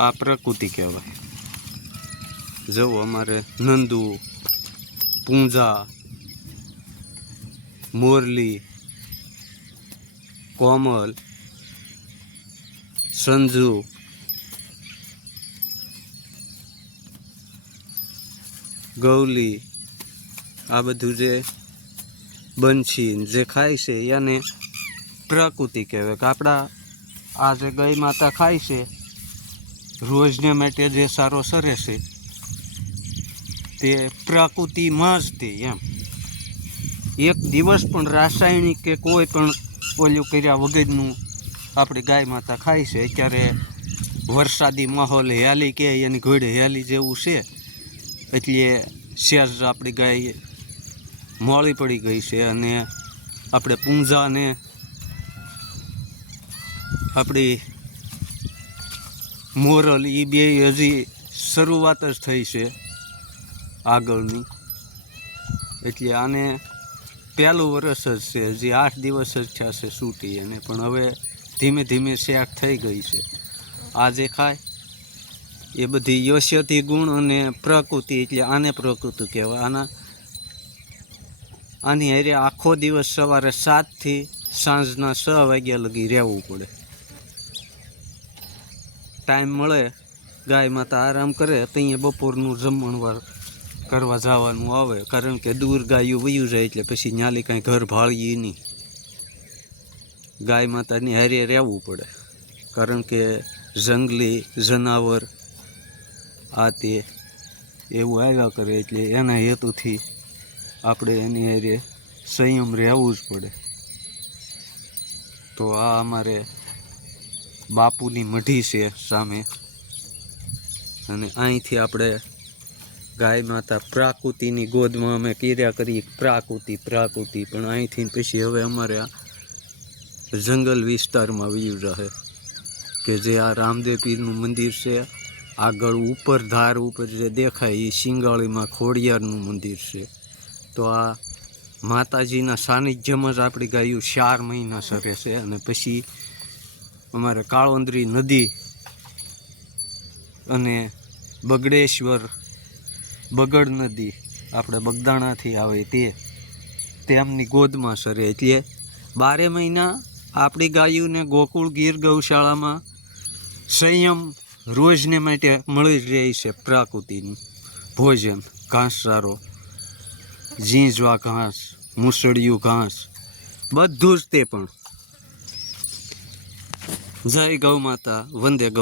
આ પ્રકૃતિ કહેવાય. જવું અમારે નંદુ, પૂંજા, મોરલી, કોમલ, સંજુ, ગૌલી, આ બધું જે બંછી જે ખાય છે, એને પ્રકૃતિ કહેવાય. કે આપણા આ જે ગાય માતા ખાય છે રોજને માટે જે સારો સરે છે, તે પ્રકૃતિમાં જ તે એમ. એક દિવસ પણ રાસાયણિક કે કોઈ પણ ઓલું કર્યા વગરનું આપણે ગાય માતા ખાય છે. અત્યારે વરસાદી માહોલ હેલી કે એની ઘોડે હેલી જેવું છે, એટલે સેજ આપણી ગાય મોળી પડી ગઈ છે અને આપણે પૂંજાને આપણી મોરલ એ બે હજી શરૂઆત જ થઈ છે આગળની. એટલે આને પહેલું વર્ષ જ છે, હજી આઠ દિવસ જ થયા છે સૂટી એને, પણ હવે ધીમે ધીમે સેટ થઈ ગઈ છે. આ જે ખાય, એ બધી યશ્યથી ગુણ અને પ્રકૃતિ, એટલે આને પ્રકૃતિ કહેવાય. આના, આની હારે આખો દિવસ સવારે સાતથી સાંજના છ વાગ્યા લગી રહેવું પડે. ટાઈમ મળે, ગાય માતા આરામ કરે ત્યાં બપોરનું જમણવાર કરવા જવાનું આવે. કારણ કે દૂર ગાયું વયું જાય એટલે પછી ન્યાલી કાંઈ ઘર ભાળીએ નહીં. ગાય માતાની હારે રહેવું પડે. કારણ કે જંગલી જનાવર આ તે એવું આવ્યા કરે એટલે એના હેતુથી આપણે એની હારે સંયમ રહેવું જ પડે. તો આ અમારે બાપુની મઢી છે સામે. અને અહીંથી આપણે ગાય માતા પ્રાકૃતિની ગોદમાં અમે કર્યા કરી પ્રાકૃતિ પ્રાકૃતિ. પણ અહીંથી પછી હવે અમારે આ જંગલ વિસ્તારમાં વયું રહે કે જે આ રામદેવ પીરનું મંદિર છે. આગળ ઉપર ધાર ઉપર જે દેખાય એ શિંગાળીમાં ખોડિયારનું મંદિર છે. તો આ માતાજીના સાનિધ્યમાં જ આપણી ગાયું ચાર મહિના સરે છે અને પછી અમારે કાળવંદરી નદી અને બગડેશ્વર, બગડ નદી આપણે બગદાણાથી આવે તે, તેમની ગોદમાં સરે. એટલે બારે મહિના આપણી ગાયોને ગોકુળ ગીર ગૌશાળામાં સંયમ, રોજને માટે મળી જ રહે છે પ્રાકૃતિનું. ભોજન, ઘાસચારો, ઝીંઝવા ઘાસ, મુસળિયું ઘાસ, બધું જ તે પણ. જય ગૌ માતા વંદે ગૌ